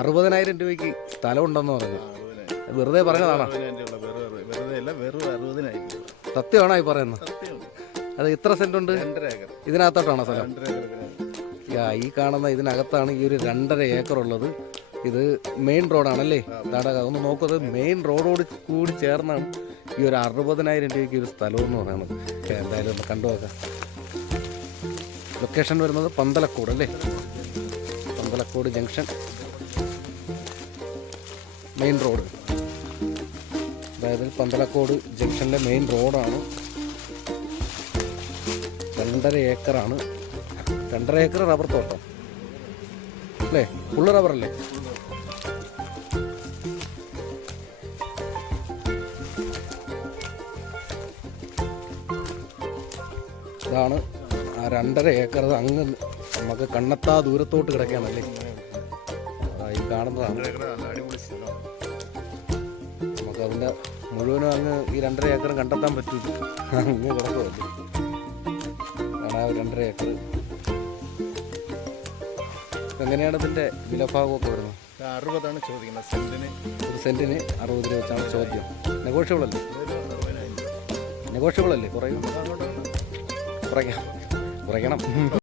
60,000 രൂപയ്ക്ക് സ്ഥലം ഉണ്ടെന്ന് പറഞ്ഞു. വെറുതെ പറഞ്ഞതാണോ? സത്യമാണോ ഈ പറയുന്നത്? അത് എത്ര സെന്റ് ഉണ്ട്? ഇതിനകത്തോട്ടാണോ സ്ഥലം? ഈ കാണുന്ന ഇതിനകത്താണ് ഈ ഒരു 2.5 ഏക്കർ ഉള്ളത്. ഇത് മെയിൻ റോഡാണല്ലേ തടക? ഒന്ന് നോക്കുന്നത്, മെയിൻ റോഡോട് കൂടി ചേർന്നാണ് ഈ ഒരു 60,000 രൂപയ്ക്ക് ഒരു സ്ഥലം എന്ന് പറയുന്നത്. എന്തായാലും ഒന്ന് കണ്ടു നോക്കാം. ലൊക്കേഷൻ വരുന്നത് പന്തലക്കോട് അല്ലേ? Panthalakode junction main road. അതായത് പന്തലക്കോട് ജംഗ്ഷനിലെ മെയിൻ റോഡാണ്. 2.5 ഏക്കറാണ്. 2.5 ഏക്കർ റബ്ബർ തോട്ടം അല്ലേ? ഫുള്ള് റബ്ബറല്ലേ? ഇതാണ് ആ 2.5 ഏക്കർ. അങ്ങ് നമുക്ക് കണ്ണെത്താ ദൂരത്തോട്ട് കിടക്കുകയാണല്ലേ ഈ കാണുന്നതാണ്. നമുക്ക് അതിൻ്റെ മുഴുവനും അങ്ങ് ഈ 2.5 ഏക്കറും കണ്ടെത്താൻ പറ്റില്ല. അങ്ങ് കിടക്കുമല്ലേ ആ 2.5 ഏക്കർ. എങ്ങനെയാണ് ഇതിൻ്റെ വിലഭാഗമൊക്കെ വരുന്നത്? 60 ചോദിക്കുന്നത് സെന്റിന്. ഒരു സെന്റിന് 60 രൂപ വെച്ചാണ് ചോദ്യം. നെഗോഷ്യബിൾ അല്ലേ? നെഗോഷ്യബിൾ അല്ലേ? കുറയ്ക്കണം.